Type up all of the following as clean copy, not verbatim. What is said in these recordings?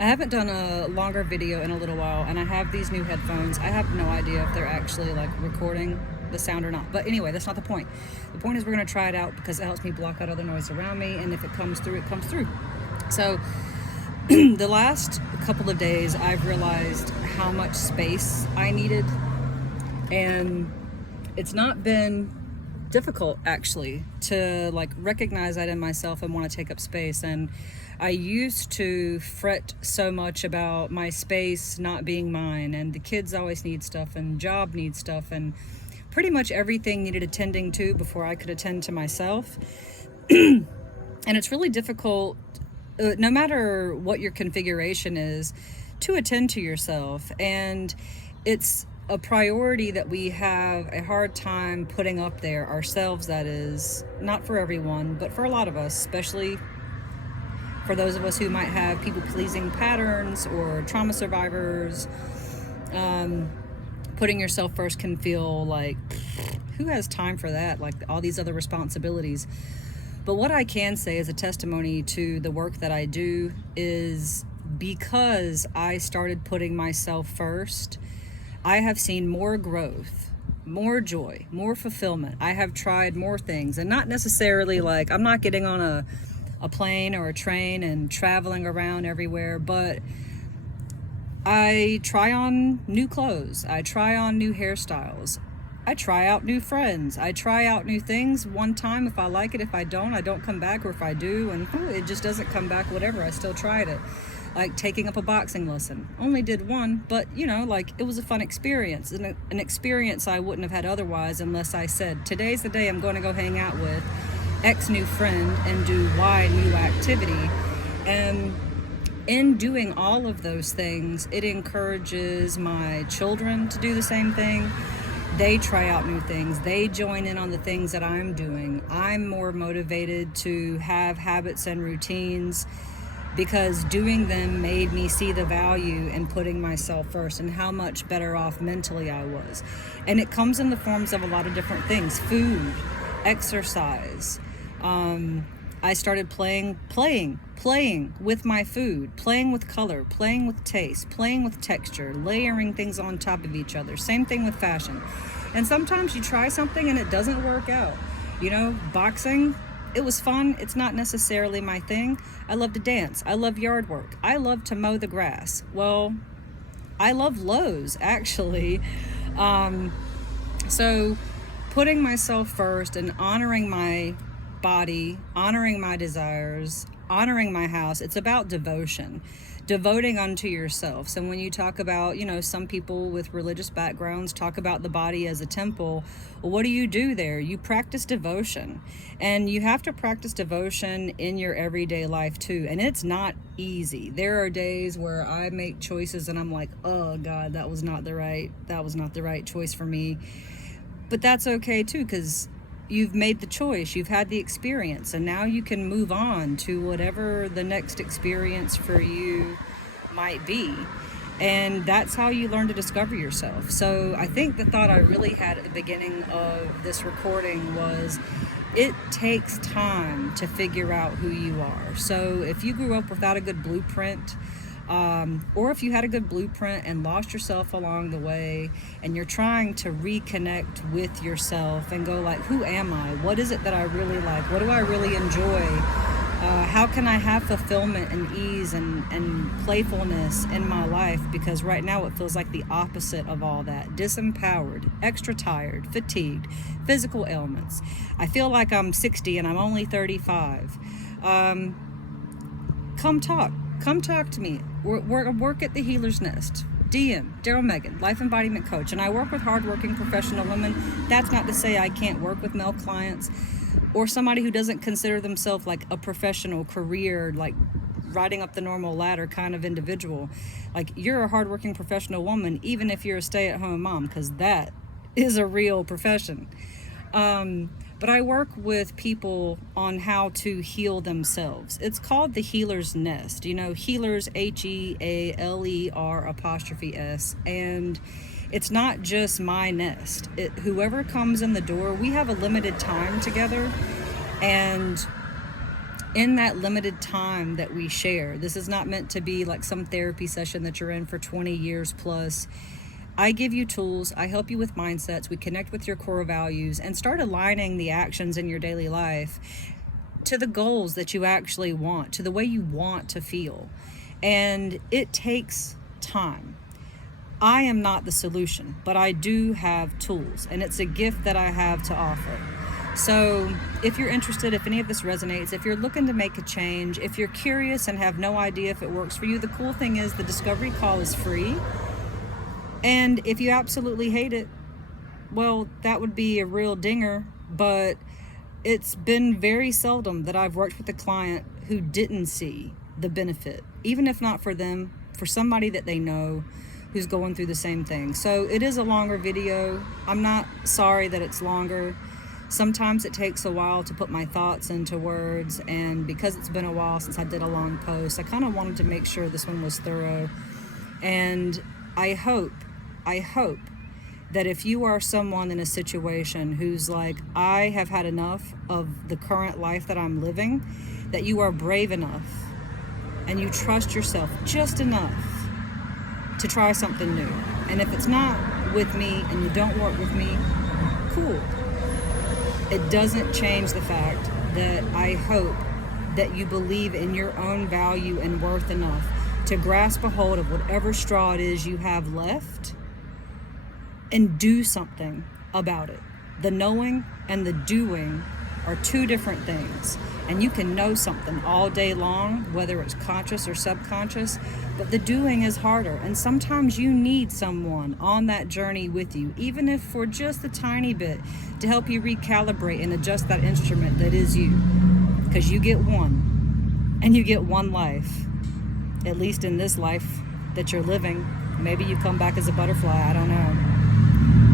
I haven't done a longer video in a little while, and I have these new headphones. I have no idea if they're actually like recording the sound or not. But anyway, that's not the point. The point is we're gonna try it out because it helps me block out other noise around me, and if it comes through, it comes through. So the last couple of days, I've realized how much space I needed, and it's not been difficult actually to like recognize that in myself and want to take up space. And I used to fret so much about my space not being mine, and the kids always need stuff, and job needs stuff, and pretty much everything needed attending to before I could attend to myself. And it's really difficult, no matter what your configuration is, to attend to yourself. And it's a priority that we have a hard time putting up there ourselves. That is not for everyone, but for a lot of us, especially for those of us who might have people-pleasing patterns or trauma survivors. Putting yourself first can feel like, who has time for that? Like all these other responsibilities. But what I can say as a testimony to the work that I do is because I started putting myself first, I have seen more growth, more joy, more fulfillment. I have tried more things, and not necessarily like I'm not getting on a plane or a train and traveling around everywhere, but I try on new clothes. I try on new hairstyles. I try out new friends. I try out new things one time. If I like it, if I don't come back, or if I do and it just doesn't come back, whatever, I still tried it. Like taking up a boxing lesson. Only did one, but like it was a fun experience, an experience I wouldn't have had otherwise unless I said, today's the day I'm going to go hang out with X new friend and do Y new activity. And in doing all of those things, it encourages my children to do the same thing. They try out new things. They join in on the things that I'm doing. I'm more motivated to have habits and routines because doing them made me see the value in putting myself first and how much better off mentally I was. And it comes in the forms of a lot of different things: food, exercise. I started playing with my food, playing with color, playing with taste, playing with texture, layering things on top of each other. Same thing with fashion. And sometimes you try something and it doesn't work out. Boxing, it was fun. It's not necessarily my thing. I love to dance. I love yard work. I love to mow the grass. Well, I love Lowe's, actually. So putting myself first and honoring my body, honoring my desires, honoring my house, it's about devotion, devoting unto yourself. So when you talk about, some people with religious backgrounds talk about the body as a temple. Well, what do you do there? You practice devotion, and you have to practice devotion in your everyday life too. And it's not easy. There are days where I make choices and I'm like, oh God, that was not the right choice for me. But that's okay too, because you've made the choice, you've had the experience, and now you can move on to whatever the next experience for you might be. And that's how you learn to discover yourself. So I think the thought I really had at the beginning of this recording was, it takes time to figure out who you are. So if you grew up without a good blueprint, or if you had a good blueprint and lost yourself along the way, and you're trying to reconnect with yourself and go like, who am I? What is it that I really like? What do I really enjoy? How can I have fulfillment and ease and playfulness in my life? Because right now it feels like the opposite of all that. Disempowered, extra tired, fatigued, physical ailments. I feel like I'm 60 and I'm only 35. Come talk to me. Work at the Healer's Nest. DM, Daryl Megan, Life Embodiment Coach. And I work with hardworking professional women. That's not to say I can't work with male clients or somebody who doesn't consider themselves like a professional career, like riding up the normal ladder kind of individual. Like, you're a hardworking professional woman, even if you're a stay-at-home mom, because that is a real profession. But I work with people on how to heal themselves. It's called the Healer's Nest. Healers, HEALER''S. And it's not just my nest. Whoever comes in the door, we have a limited time together. And in that limited time that we share. This is not meant to be like some therapy session that you're in for 20 years plus. I give you tools, I help you with mindsets, we connect with your core values, and start aligning the actions in your daily life to the goals that you actually want, to the way you want to feel. And it takes time. I am not the solution, but I do have tools, and it's a gift that I have to offer. So if you're interested, if any of this resonates, if you're looking to make a change, if you're curious and have no idea if it works for you, the cool thing is the discovery call is free. And if you absolutely hate it, well, that would be a real dinger, but it's been very seldom that I've worked with a client who didn't see the benefit, even if not for them, for somebody that they know who's going through the same thing. So it is a longer video. I'm not sorry that it's longer. Sometimes it takes a while to put my thoughts into words, and because it's been a while since I did a long post, I kind of wanted to make sure this one was thorough. And I hope that if you are someone in a situation who's like, I have had enough of the current life that I'm living, that you are brave enough and you trust yourself just enough to try something new. And if it's not with me and you don't work with me, cool. It doesn't change the fact that I hope that you believe in your own value and worth enough to grasp a hold of whatever straw it is you have left and do something about it. The knowing and the doing are two different things. And you can know something all day long, whether it's conscious or subconscious, but the doing is harder. And sometimes you need someone on that journey with you, even if for just a tiny bit, to help you recalibrate and adjust that instrument that is you. Because you get one, and you get one life, at least in this life that you're living. Maybe you come back as a butterfly, I don't know.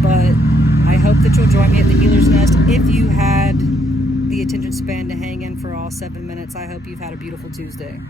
But I hope that you'll join me at the Healer's Nest. If you had the attention span to hang in for all 7 minutes, I hope you've had a beautiful Tuesday.